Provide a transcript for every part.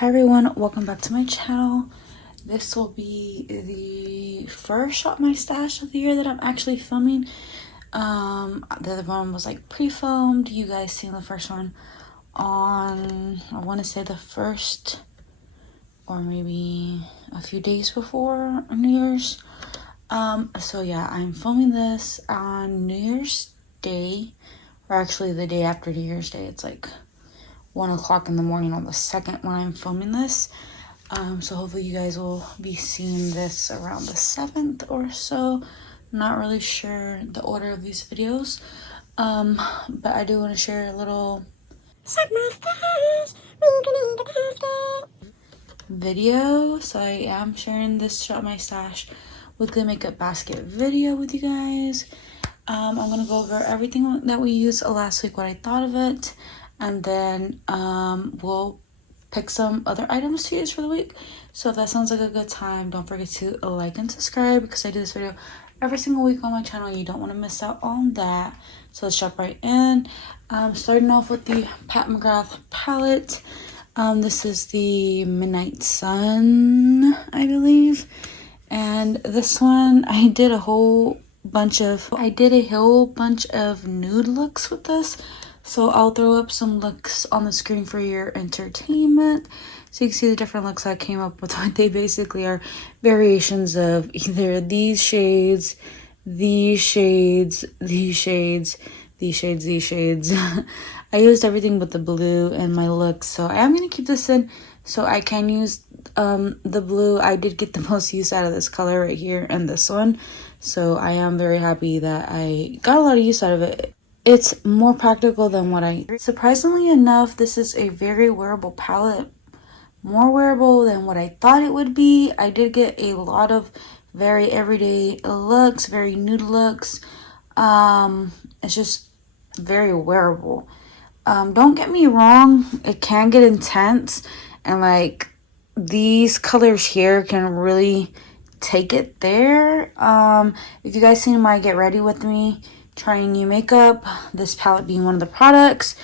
Hi everyone, welcome back to my channel. This will be the first Shop My Stash of the year that I'm actually filming. The other one was like pre-filmed. You guys seen the first one on, I want to say the first or maybe a few days before New Year's. So yeah, I'm filming this on New Year's Day, or actually the day after New Year's Day. It's like 1 o'clock in the morning on the 2nd when I'm filming this. So hopefully you guys will be seeing this around the 7th or so. Not really sure the order of these videos. But I do want to share a little video. So I am sharing this Shop My Stash weekly makeup basket video with you guys. I'm gonna go over everything that we used last week, what I thought of it, and then we'll pick some other items to use for the week. So if that sounds like a good time, don't forget to like and subscribe, because I do this video every single week on my channel. You don't want to miss out on that. So let's jump right in. Starting off with the Pat McGrath palette. This is the Midnight Sun, I believe. And this one, I did a whole bunch of nude looks with this. So I'll throw up some looks on the screen for your entertainment, so you can see the different looks I came up with. They basically are variations of either these shades, these shades, these shades, these shades, these shades. I used everything but the blue in my looks, so I am going to keep this in so I can use the blue. I did get the most use out of this color right here and this one, so I am very happy that I got a lot of use out of it. It's more practical than what surprisingly enough, this is a very wearable palette. More wearable than what I thought it would be. I did get a lot of very everyday looks, very nude looks. It's just very wearable. Don't get me wrong, it can get intense, and like these colors here can really take it there. If you guys seen my Get Ready With Me trying new makeup, this palette being one of the products,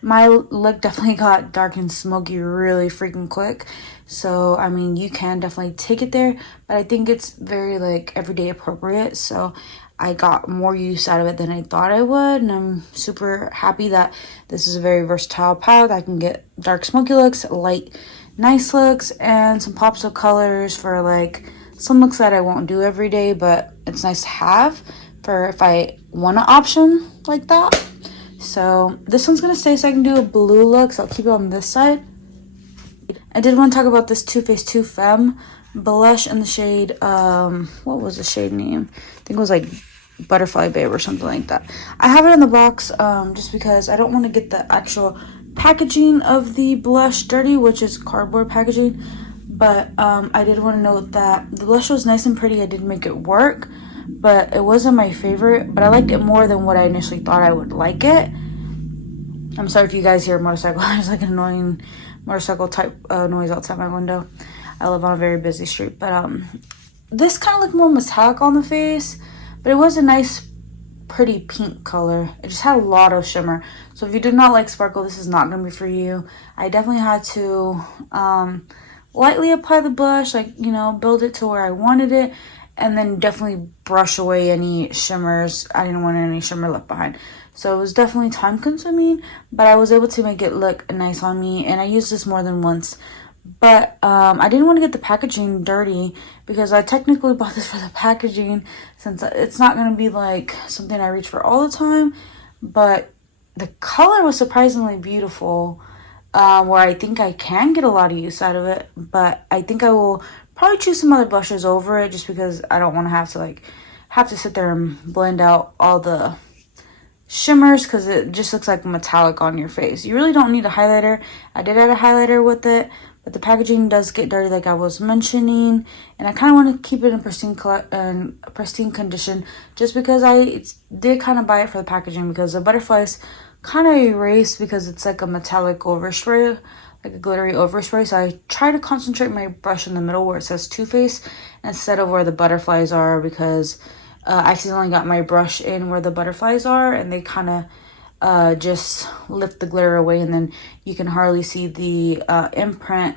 my look definitely got dark and smoky really freaking quick. So I mean, you can definitely take it there, but I think it's very like everyday appropriate, so I got more use out of it than I thought I would, and I'm super happy that this is a very versatile palette. I can get dark smoky looks, light nice looks, and some pops of colors for like some looks that I won't do every day, but it's nice to have for if I want an option like that. So this one's gonna stay so I can do a blue look, so I'll keep it on this side. I did want to talk about this Too Faced 2 Femme blush in the shade, what was the shade name? I think it was like Butterfly Babe or something like that. I have it in the box just because I don't want to get the actual packaging of the blush dirty, which is cardboard packaging. But I did want to note that the blush was nice and pretty. I did make it work, but it wasn't my favorite. But I liked it more than what I initially thought I would like it. I'm sorry if you guys hear a motorcycle. There's like an annoying motorcycle type noise outside my window. I live on a very busy street. But this kind of looked more metallic on the face, but it was a nice pretty pink color. It just had a lot of shimmer. So if you do not like sparkle, this is not going to be for you. I definitely had to lightly apply the blush, like, you know, build it to where I wanted it, and then definitely brush away any shimmers. I didn't want any shimmer left behind. So it was definitely time consuming, but I was able to make it look nice on me, and I used this more than once. But I didn't want to get the packaging dirty, because I technically bought this for the packaging, since it's not going to be like something I reach for all the time. But the color was surprisingly beautiful, where I think I can get a lot of use out of it. But I think I will probably choose some other blushes over it, just because I don't want to have to sit there and blend out all the shimmers, because it just looks like metallic on your face. You really don't need a highlighter. I did add a highlighter with it, but the packaging does get dirty, like I was mentioning, and I kind of want to keep it in pristine condition, just because I did kind of buy it for the packaging, because the butterflies kind of erased, because it's like a metallic overspray, like a glittery overspray. So I try to concentrate my brush in the middle where it says Too Faced instead of where the butterflies are, because I accidentally got my brush in where the butterflies are, and they kind of just lift the glitter away, and then you can hardly see the imprint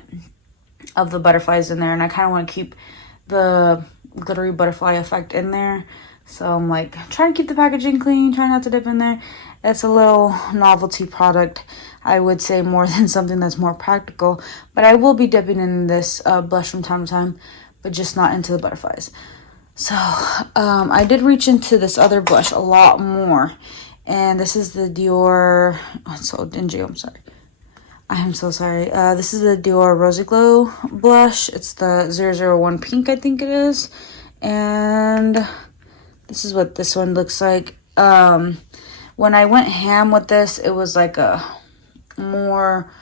of the butterflies in there. And I kind of want to keep the glittery butterfly effect in there. So I'm like trying to keep the packaging clean, trying not to dip in there. It's a little novelty product, I would say, more than something that's more practical. But I will be dipping in this blush from time to time, but just not into the butterflies. So I did reach into this other blush a lot more. And this is the Dior, oh, it's so dingy, I'm sorry. I am so sorry. This is the Dior Rosie Glow blush. It's the 001 pink, I think it is. And this is what this one looks like. When I went ham with this, it was like a more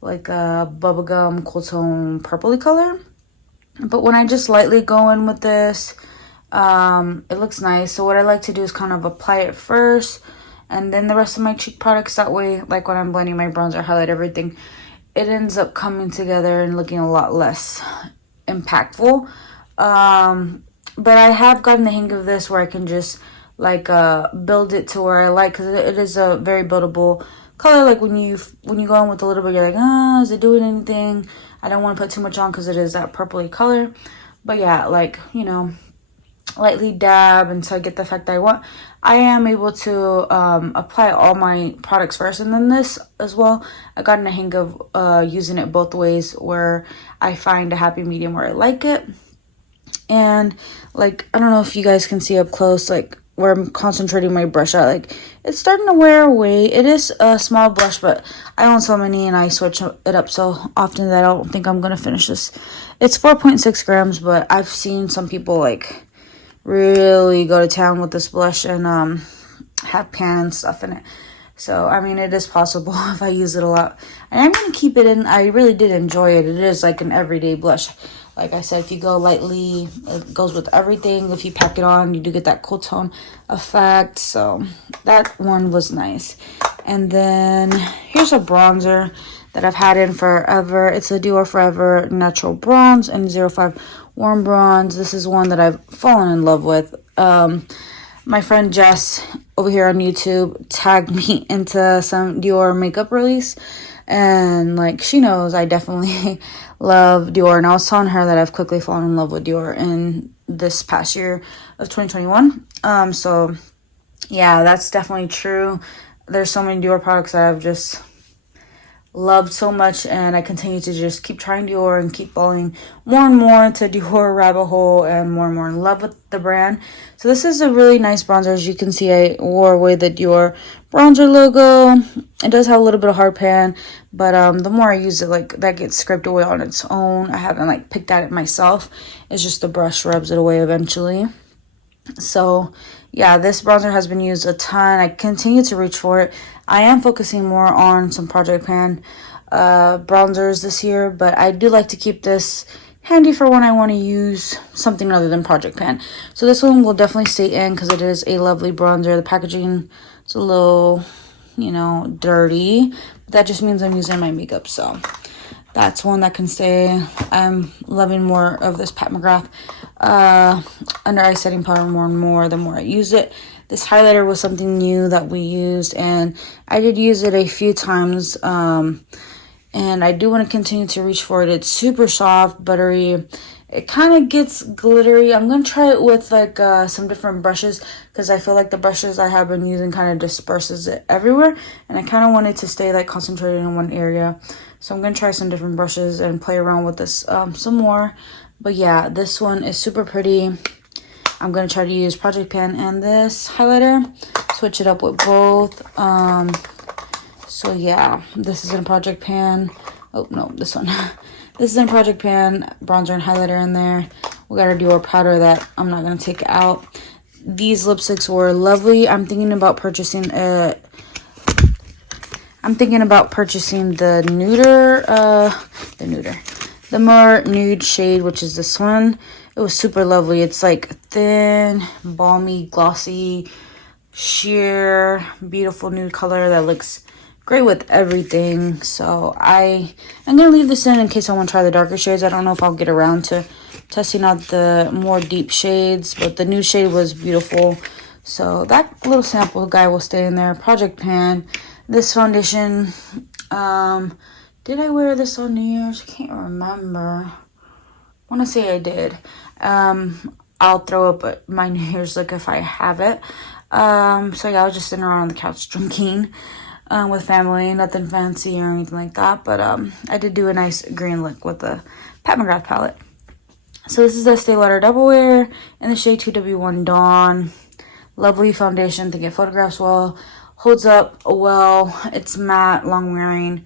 like a bubblegum cool tone purpley color. But when I just lightly go in with this, it looks nice. So what I like to do is kind of apply it first, and then the rest of my cheek products. That way, like when I'm blending my bronzer, highlight, everything, it ends up coming together and looking a lot less impactful. But I have gotten the hang of this where I can just like build it to where I like, because it is a very buildable color. Like when you go in with a little bit, you're like, is it doing anything? I don't want to put too much on because it is that purpley color. But yeah, like, you know, lightly dab until I get the effect I want. I am able to apply all my products first, and then this as well. I got in the hang of using it both ways, where I find a happy medium where I like it. And like, I don't know if you guys can see up close, like where I'm concentrating my brush out, like it's starting to wear away. It is a small brush, but I own so many and I switch it up so often that I don't think I'm gonna finish this. It's 4.6 grams, but I've seen some people like really go to town with this blush and have pan and stuff in it. So I mean, it is possible if I use it a lot. And I'm gonna keep it in. I really did enjoy it. It is like an everyday blush. Like I said, if you go lightly, it goes with everything. If you pack it on, you do get that cool tone effect. So that one was nice. And then here's a bronzer that I've had in forever. It's a Dior Forever Natural Bronze and 05 Warm Bronze. This is one that I've fallen in love with. My friend Jess over here on YouTube tagged me into some Dior makeup release. And like, she knows I definitely love Dior. And I was telling her that I've quickly fallen in love with Dior in this past year of 2021. So yeah, that's definitely true. There's so many Dior products that I've just loved so much, and I continue to just keep trying Dior and keep falling more and more into Dior rabbit hole and more in love with the brand. So this is a really nice bronzer. As you can see, I wore away the Dior bronzer logo. It does have a little bit of hard pan, but the more I use it, like, that gets scraped away on its own. I haven't like picked at it myself. It's just the brush rubs it away eventually. So yeah, this bronzer has been used a ton. I continue to reach for it. I am focusing more on some Project Pan bronzers this year, but I do like to keep this handy for when I want to use something other than Project Pan. So this one will definitely stay in because it is a lovely bronzer. The packaging is a little, you know, dirty, but that just means I'm using my makeup. So that's one that can stay. I'm loving more of this Pat McGrath under eye setting powder more and more the more I use it. This highlighter was something new that we used, and I did use it a few times, and I do want to continue to reach for it. It's super soft, buttery. It kind of gets glittery. I'm going to try it with like some different brushes, because I feel like the brushes I have been using kind of disperses it everywhere, and I kind of want it to stay like concentrated in one area. So I'm going to try some different brushes and play around with this some more. But yeah, this one is super pretty. I'm going to try to use Project Pan and this highlighter. Switch it up with both. So yeah, this is in Project Pan. Oh, no, this one. This is in Project Pan, bronzer and highlighter in there. We got our Dior powder that I'm not going to take out. These lipsticks were lovely. I'm thinking about purchasing the the more nude shade, which is this one. It was super lovely. It's like thin, balmy, glossy, sheer, beautiful nude color that looks great with everything. So I'm gonna leave this in case I want to try the darker shades. I don't know if I'll get around to testing out the more deep shades, but the nude shade was beautiful. So that little sample guy will stay in there. Project pan. This foundation, did I wear this on New Year's? I can't remember. I want to say I did. I'll throw up my New Year's look if I have it. So yeah, I was just sitting around on the couch drinking with family. Nothing fancy or anything like that. But I did do a nice green look with the Pat McGrath palette. So this is the Estee Lauder Double Wear in the shade 2W1 Dawn. Lovely foundation. I think it photographs well. Holds up well. It's matte, long wearing.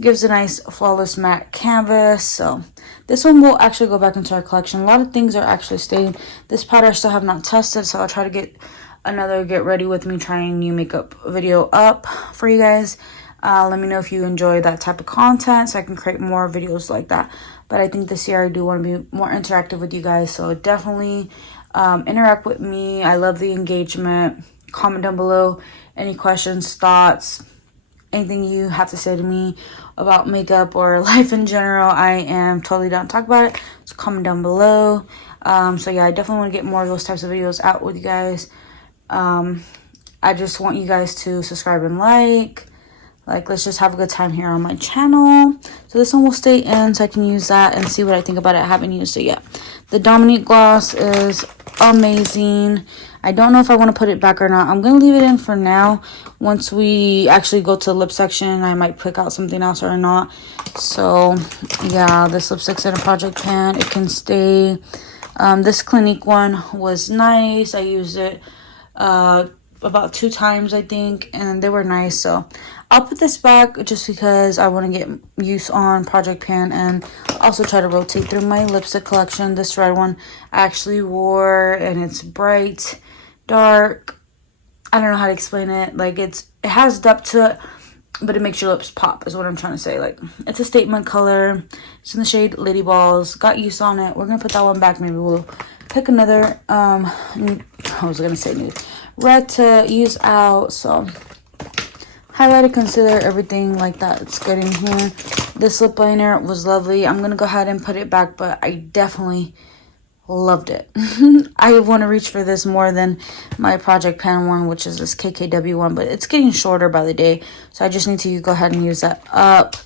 Gives a nice flawless matte canvas. So this one will actually go back into our collection. A lot of things are actually staying. This powder I still have not tested, so I'll try to get another get ready with me trying new makeup video up for you guys. Let me know if you enjoy that type of content so I can create more videos like that. But I think this year I do want to be more interactive with you guys, so definitely interact with me. I love the engagement. Comment down below any questions, thoughts, anything you have to say to me about makeup or life in general. I am totally down to talk about it, so comment down below. So yeah, I definitely want to get more of those types of videos out with you guys. I just want you guys to subscribe and like, let's just have a good time here on my channel. So this one will stay in so I can use that and see what I think about it. I haven't used it yet. The Dominique gloss is amazing. I don't know if I want to put it back or not. I'm going to leave it in for now. Once we actually go to the lip section, I might pick out something else or not. So yeah, this lipstick's in a project pan. It can stay. This Clinique one was nice. I used it about 2 times, I think, and they were nice. So I'll put this back just because I want to get use on project pan and also try to rotate through my lipstick collection. This red one I actually wore, and it's bright, dark. I don't know how to explain it. Like it has depth to it, but it makes your lips pop is what I'm trying to say. Like, it's a statement color. It's in the shade Lady Balls. Got use on it. We're gonna put that one back. Maybe we'll pick another nude red to use out. So highlighted, concealer, everything like that, it's good in here. This lip liner was lovely. I'm gonna go ahead and put it back, but I definitely loved it. I want to reach for this more than my project pan one, which is this KKW one, but it's getting shorter by the day, so I just need to go ahead and use that up.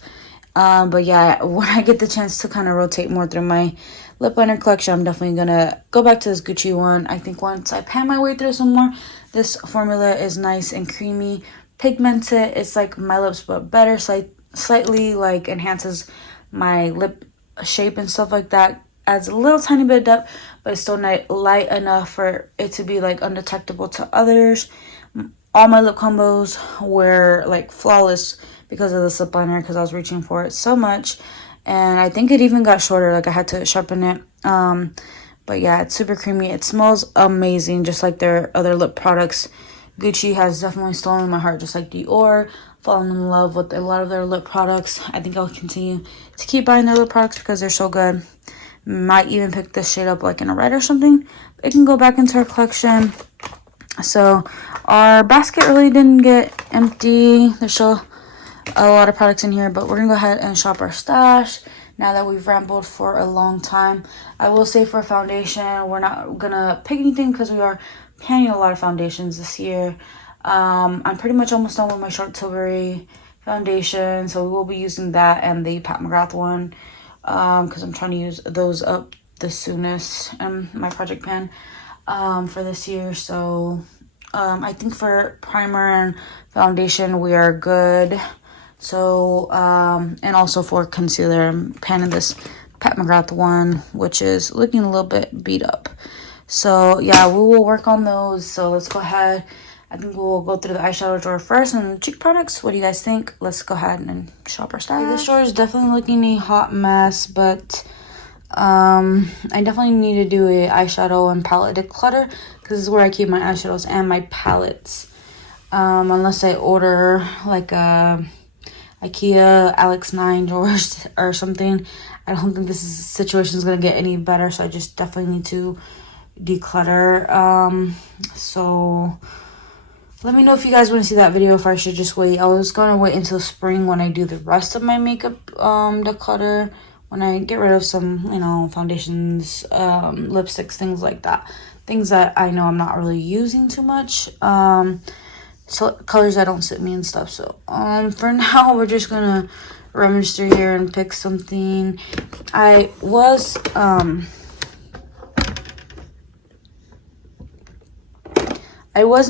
But yeah, when I get the chance to kind of rotate more through my lip liner collection, I'm definitely gonna go back to this Gucci one. I think once I pan my way through some more, this formula is nice and creamy, pigmented. It's like my lips but better, slightly like enhances my lip shape and stuff like that. Adds a little tiny bit of depth, but it's still not light enough for it to be like undetectable to others. All my lip combos were like flawless because of this lip liner, because I was reaching for it so much. And I think it even got shorter, like I had to sharpen it. But yeah, it's super creamy. It smells amazing, just like their other lip products. Gucci has definitely stolen my heart, just like Dior. Fallen in love with a lot of their lip products. I think I'll continue to keep buying their lip products because they're so good. Might even pick this shade up like in a red or something. It can go back into our collection. So our basket really didn't get empty. There's still a lot of products in here, but we're gonna go ahead and shop our stash now that we've rambled for a long time. I will say for foundation, we're not gonna pick anything because we are panning a lot of foundations this year. I'm pretty much almost done with my Short Tilbury foundation, so we will be using that and the Pat McGrath one, because I'm trying to use those up the soonest in my project pan for this year. So I think for primer and foundation we are good. So and also for concealer, I'm panning this Pat McGrath one, which is looking a little bit beat up. So yeah, we will work on those. So let's go ahead. I think we'll go through the eyeshadow drawer first and the cheek products. What do you guys think? Let's go ahead and shop our stash. This drawer is definitely looking a hot mess, but I definitely need to do a eyeshadow and palette declutter, because this is where I keep my eyeshadows and my palettes. Unless I order like a IKEA Alex 9 drawers or something. I don't think this situation is going to get any better, so I just definitely need to declutter. So let me know if you guys want to see that video, if I should just wait. I was going to wait until spring when I do the rest of my makeup declutter, when I get rid of some, you know, foundations, lipsticks, things like that. things that I know I'm not really using too much. So colors that don't suit me and stuff. So for now, we're just gonna rummage through here and pick something. I was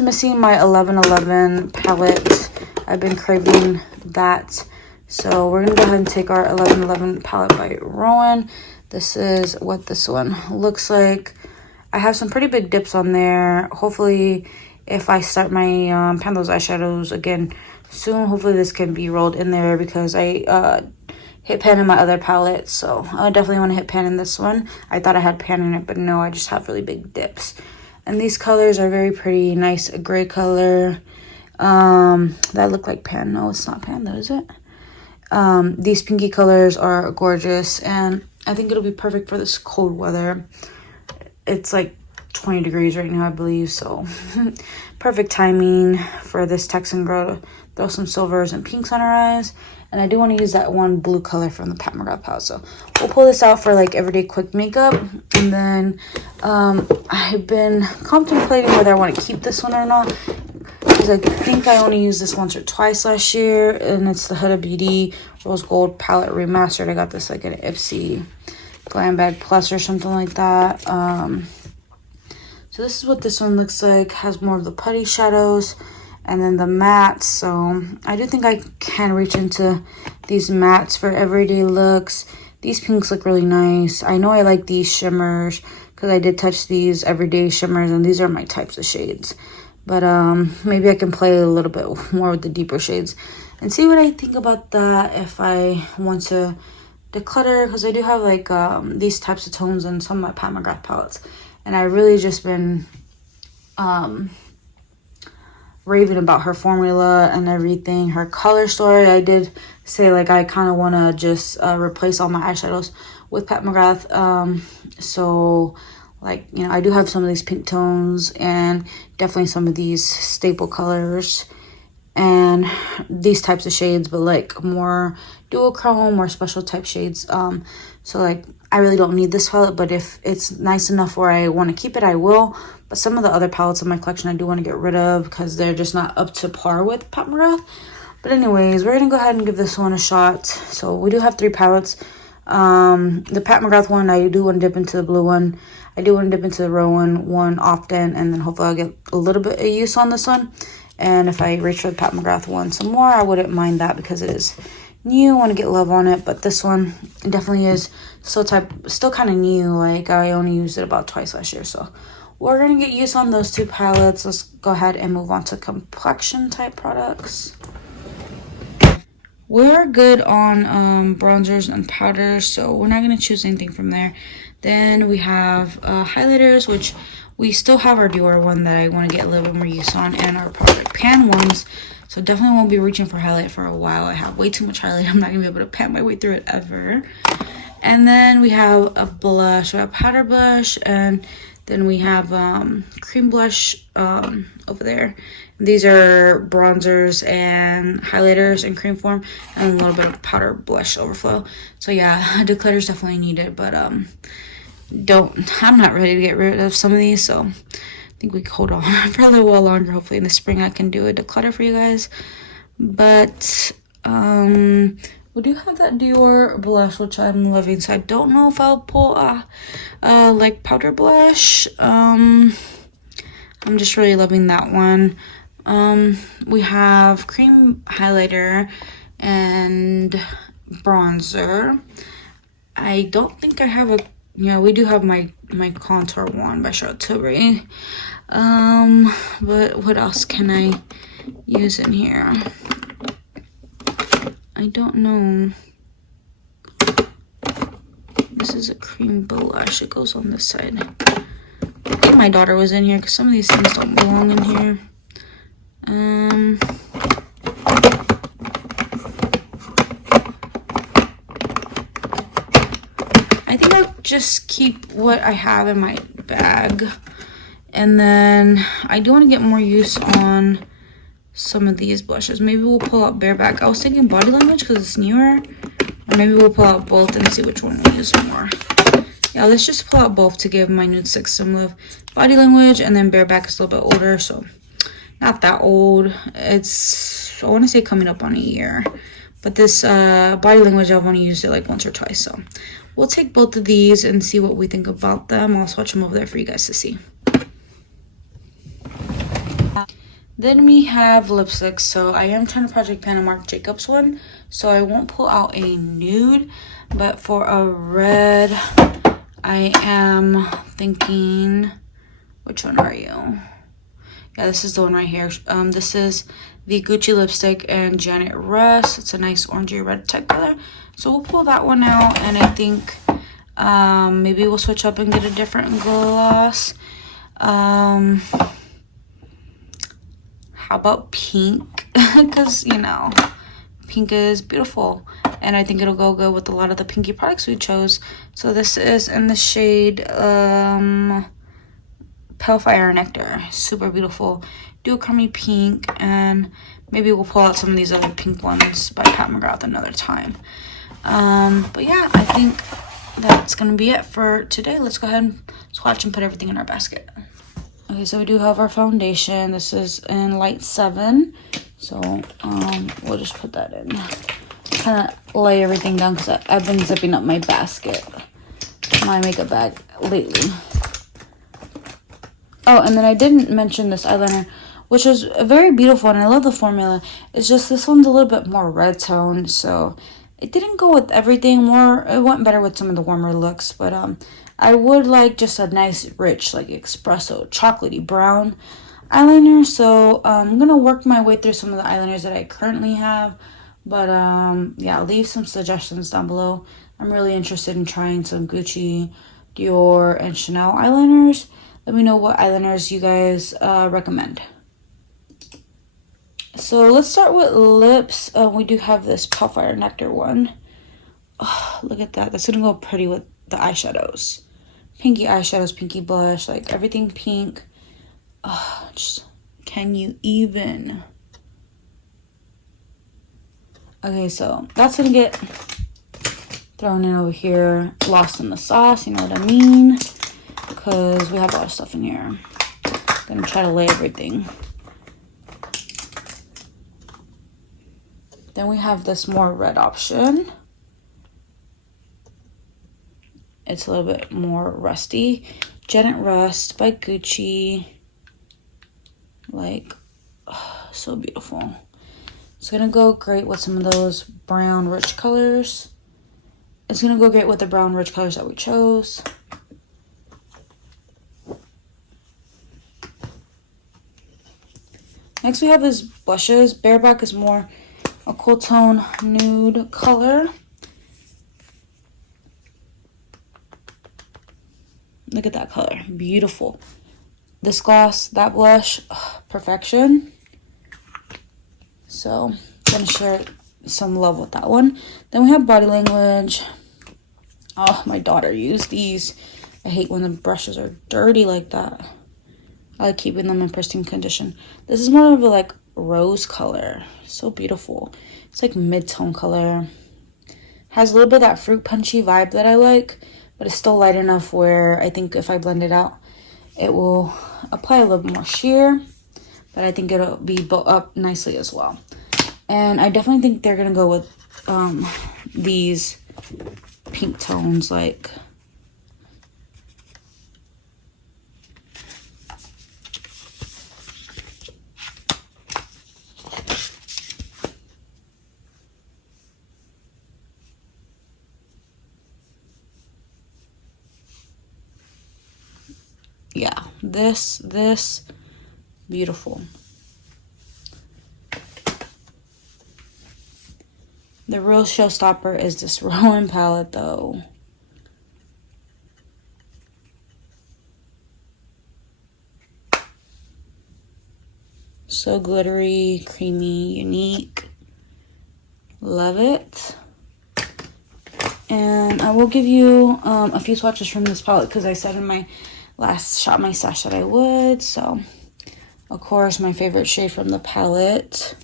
missing my 1111 palette. I've been craving that. So we're gonna go ahead and take our 1111 palette by Rowan. This is what this one looks like. I have some pretty big dips on there. Hopefully, if I start my pan those eyeshadows again soon, hopefully this can be rolled in there, because I hit pan in my other palette. So I definitely want to hit pan in this one. I thought I had pan in it, but no, I just have really big dips. And these colors are very pretty. Nice gray color. That look like pan. No, it's not pan though, is it? These pinky colors are gorgeous, and I think it'll be perfect for this cold weather. It's like 20 degrees right now, I believe, so perfect timing for this Texan girl to throw some silvers and pinks on her eyes. And I do want to use that one blue color from the Pat McGrath palette, so we'll pull this out for like everyday quick makeup. And then I've been contemplating whether I want to keep this one or not, because I think I only used this once or twice last year, and it's the Huda Beauty Rose Gold Palette Remastered. I got this like an Ipsy Glam Bag Plus or something like that. So this is what this one looks like. Has more of the putty shadows and then the mattes. So I do think I can reach into these mattes for everyday looks. These pinks look really nice. I know I like these shimmers because I did touch these everyday shimmers, and these are my types of shades. But maybe I can play a little bit more with the deeper shades and see what I think about that if I want to declutter, because I do have like these types of tones in some of my Pat McGrath palettes, and I really just been raving about her formula and everything. Her color story, I did say like I kind of want to just replace all my eyeshadows with Pat McGrath. So like, you know, I do have some of these pink tones and definitely some of these staple colors and these types of shades, but like more dual chrome or special type shades. So like I really don't need this palette, but if it's nice enough where I want to keep it, I will. But some of the other palettes in my collection I do want to get rid of because they're just not up to par with Pat McGrath. But anyways, we're gonna go ahead and give this one a shot. So we do have 3 palettes. The Pat McGrath one, I do want to dip into the blue one. I do want to dip into the Rowan one often, and then hopefully I'll get a little bit of use on this one. And if I reach for the Pat McGrath one some more, I wouldn't mind that because it is new. I want to get love on it, but this one definitely is still kind of new. Like I only used it about twice last year, so we're gonna get use on those 2 palettes. Let's go ahead and move on to complexion type products. We're good on bronzers and powders, so we're not going to choose anything from there. Then we have highlighters, which we still have our Dior one that I want to get a little bit more use on, and our Project Pan ones. So definitely won't be reaching for highlight for a while. I have way too much highlight. I'm not going to be able to pan my way through it ever. And then we have a blush. We have powder blush, and then we have cream blush over there. These are bronzers and highlighters in cream form, and a little bit of powder blush overflow. So yeah, declutter is definitely needed, but I'm not ready to get rid of some of these, so I think we can hold on for a little while longer. Hopefully in the spring I can do a declutter for you guys. But we do have that Dior blush, which I'm loving, so I don't know if I'll pull like powder blush. I'm just really loving that one. We have cream highlighter and bronzer. I don't think I have we do have my contour one by Charlotte Tilbury. But what else can I use in here? I don't know. This is a cream blush. It goes on this side. I think my daughter was in here because some of these things don't belong in here. I think I'll just keep what I have in my bag. And then I do want to get more use on some of these blushes. Maybe we'll pull out Bareback. I was thinking Body Language because it's newer. Or maybe we'll pull out both and see which one we use more. yeah, let's just pull out both to give my nude sticks some love. Body Language, and then Bareback is a little bit older, so not that old. It's, I want to say, coming up on a year. But this Body Language, I've only used it like once or twice, so we'll take both of these and see what we think about them. I'll swatch them over there for you guys to see. Then we have lipsticks. So I am trying to project pan a Marc Jacobs one, so I won't pull out a nude, but for a red, I am thinking, which one are you? Yeah, this is the one right here. This is the Gucci lipstick and Janet Russ. It's a nice orangey red type color. So we'll pull that one out, and I think maybe we'll switch up and get a different gloss. How about pink? Because, you know, pink is beautiful. And I think it'll go good with a lot of the pinky products we chose. So this is in the shade Pale Fire Nectar. Super beautiful. Do a creamy pink. And maybe we'll pull out some of these other pink ones by Pat McGrath another time. But yeah, I think that's going to be it for today. Let's go ahead and swatch and put everything in our basket. Okay, so we do have our foundation. This is in light 7. So we'll just put that in. Kind of lay everything down because I've been zipping up my basket, my makeup bag lately. Oh, and then I didn't mention this eyeliner, which is very beautiful, and I love the formula. It's just this one's a little bit more red tone, so it didn't go with everything. It went better with some of the warmer looks, but I would like just a nice, rich, like espresso, chocolatey brown eyeliner. So I'm gonna work my way through some of the eyeliners that I currently have. But yeah, leave some suggestions down below. I'm really interested in trying some Gucci, Dior, and Chanel eyeliners. Let me know what eyeliners you guys recommend. So let's start with lips. We do have this Pale Fire Nectar one. Oh, look at that. That's gonna go pretty with the eyeshadows. Pinky eyeshadows, pinky blush, like everything pink. Oh, just, can you even? Okay, so that's gonna get thrown in over here, lost in the sauce, you know what I mean? Because we have a lot of stuff in here. Gonna try to lay everything. Then we have this more red option. It's a little bit more rusty. Janet Rust by Gucci. Like, oh, so beautiful. It's gonna go great with some of those brown rich colors. It's gonna go great with the brown rich colors that we chose. Next we have these blushes. Bareback is more a cool tone nude color. Look at that color, beautiful. This gloss, that blush, oh, perfection. So I'm gonna share some love with that one. Then we have Body Language. Oh, my daughter used these. I hate when the brushes are dirty like that. I like keeping them in pristine condition. This is more of a like rose color. So beautiful. It's like mid-tone color. Has a little bit of that fruit punchy vibe that I like, but it's still light enough where I think if I blend it out, it will apply a little bit more sheer, but I think it'll be built up nicely as well. And I definitely think they're gonna go with these pink tones, like yeah, this beautiful. The real showstopper is this Rowan palette though. So glittery, creamy, unique. Love it. And I will give you a few swatches from this palette because I said in my last Shop My Stash that I would. So, of course, my favorite shade from the palette.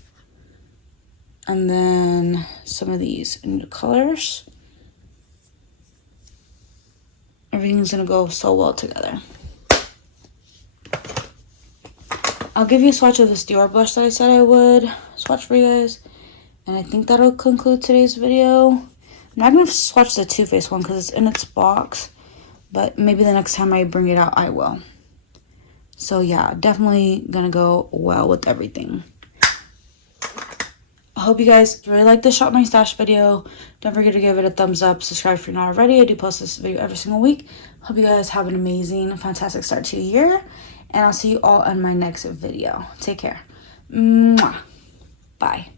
And then some of these new colors. Everything's gonna go so well together. I'll give you a swatch of this Dior blush that I said I would swatch for you guys. And I think that'll conclude today's video. I'm not going to swatch the Too Faced one because it's in its box. But maybe the next time I bring it out, I will. So yeah, definitely going to go well with everything. I hope you guys really like the Shop My Stash video. Don't forget to give it a thumbs up. Subscribe if you're not already. I do post this video every single week. Hope you guys have an amazing, fantastic start to your year. And I'll see you all in my next video. Take care. Mwah. Bye.